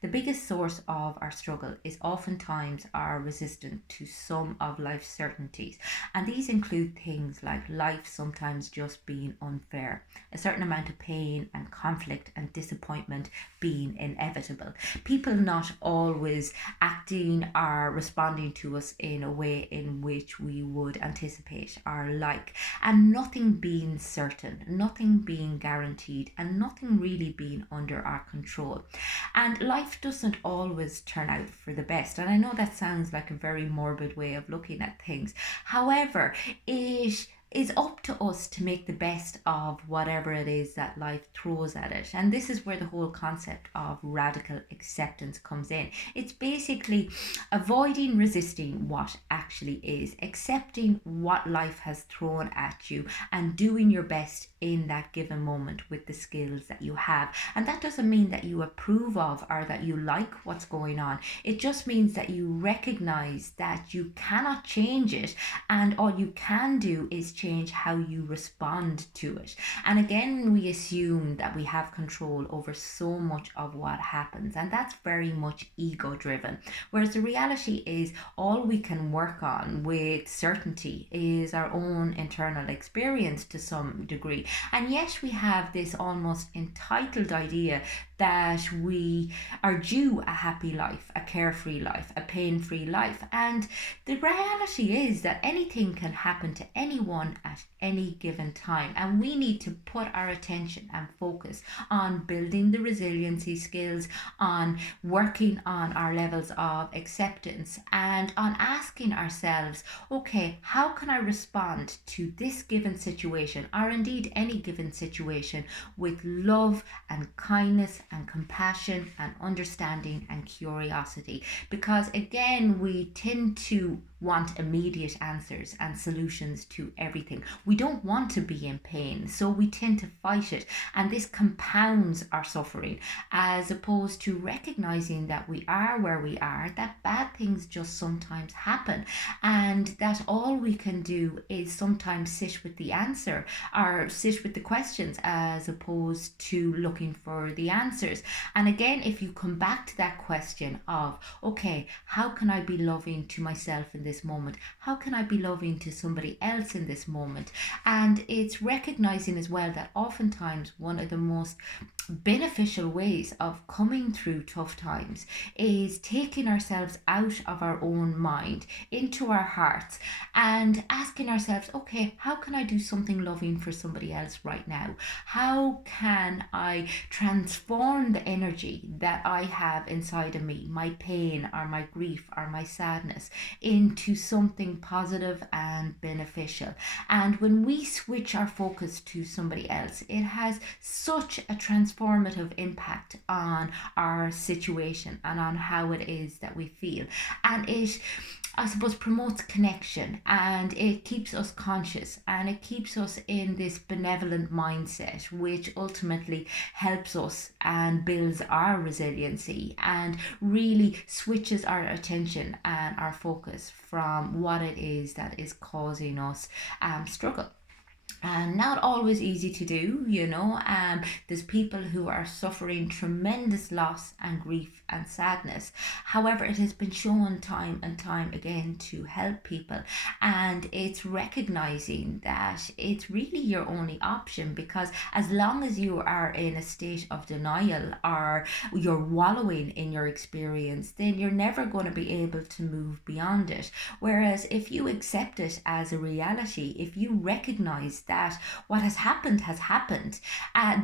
The biggest source of our struggle is oftentimes our resistance to some of life's certainties. And these include things like life sometimes just being unfair, a certain amount of pain and conflict and disappointment being inevitable, people not always acting or responding to us in a way in which we would anticipate or like, and nothing being certain, nothing being guaranteed, and nothing really being under our control. And life doesn't always turn out for the best. And I know that sounds like a very morbid way of looking at things. However, it is up to us to make the best of whatever it is that life throws at it. And this is where the whole concept of radical acceptance comes in. It's basically avoiding resisting what actually is, accepting what life has thrown at you, and doing your best in that given moment with the skills that you have. And that doesn't mean that you approve of or that you like what's going on. It just means that you recognize that you cannot change it, and all you can do is change how you respond to it. And again, we assume that we have control over so much of what happens, and that's very much ego driven. Whereas the reality is, all we can work on with certainty is our own internal experience to some degree. And yet, we have this almost entitled idea that we are due a happy life, a carefree life, a pain free life. And the reality is that anything can happen to anyone at any given time. And we need to put our attention and focus on building the resiliency skills, on working on our levels of acceptance, and on asking ourselves, okay, how can I respond to this given situation, or indeed any given situation, with love and kindness and compassion and understanding and curiosity? Because again, we tend to want immediate answers and solutions to everything. We don't want to be in pain, so we tend to fight it, and this compounds our suffering, as opposed to recognizing that we are where we are, that bad things just sometimes happen, and that all we can do is sometimes sit with the answer or sit with the questions as opposed to looking for the answers. And again, if you come back to that question of, okay, how can I be loving to myself in this moment? How can I be loving to somebody else in this moment? And it's recognizing as well that oftentimes one of the most beneficial ways of coming through tough times is taking ourselves out of our own mind into our hearts and asking ourselves, okay, how can I do something loving for somebody else right now? How can I transform the energy that I have inside of me, my pain or my grief or my sadness, into something positive and beneficial? And when we switch our focus to somebody else, it has such a transformative impact on our situation and on how it is that we feel. And it, I suppose, promotes connection, and it keeps us conscious, and it keeps us in this benevolent mindset, which ultimately helps us and builds our resiliency and really switches our attention and our focus from what it is that is causing us struggle. And not always easy to do, you know. There's people who are suffering tremendous loss and grief and sadness. However, it has been shown time and time again to help people, and it's recognizing that it's really your only option, because as long as you are in a state of denial or you're wallowing in your experience, then you're never going to be able to move beyond it. Whereas if you accept it as a reality, if you recognize that what has happened,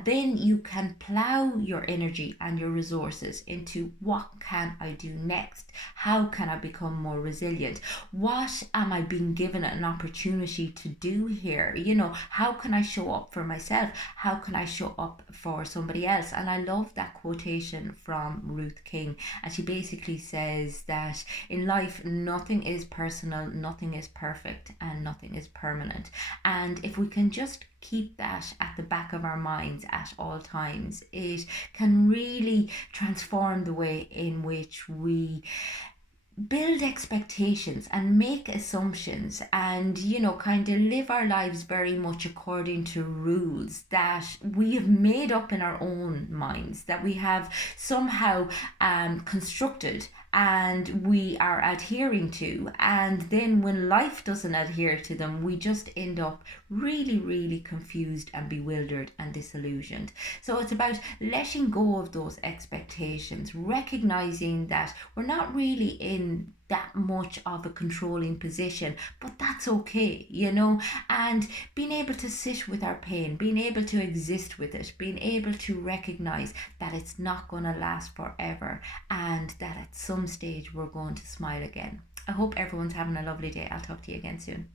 then you can plow your energy and your resources into, what can I do next? How can I become more resilient? What am I being given an opportunity to do here? You know, how can I show up for myself? How can I show up for somebody else? And I love that quotation from Ruth King, and she basically says that in life nothing is personal, nothing is perfect, and nothing is permanent. And if we can just keep that at the back of our minds at all times, it can really transform the way in which we build expectations and make assumptions, and kind of live our lives very much according to rules that we have made up in our own minds, that we have somehow constructed and we are adhering to, and then when life doesn't adhere to them, we just end up really, really confused and bewildered and disillusioned. So it's about letting go of those expectations, recognizing that we're not really in that much of a controlling position, but that's okay, and being able to sit with our pain, being able to exist with it, being able to recognize that it's not going to last forever, and that at some stage we're going to smile again. I hope everyone's having a lovely day. I'll talk to you again soon.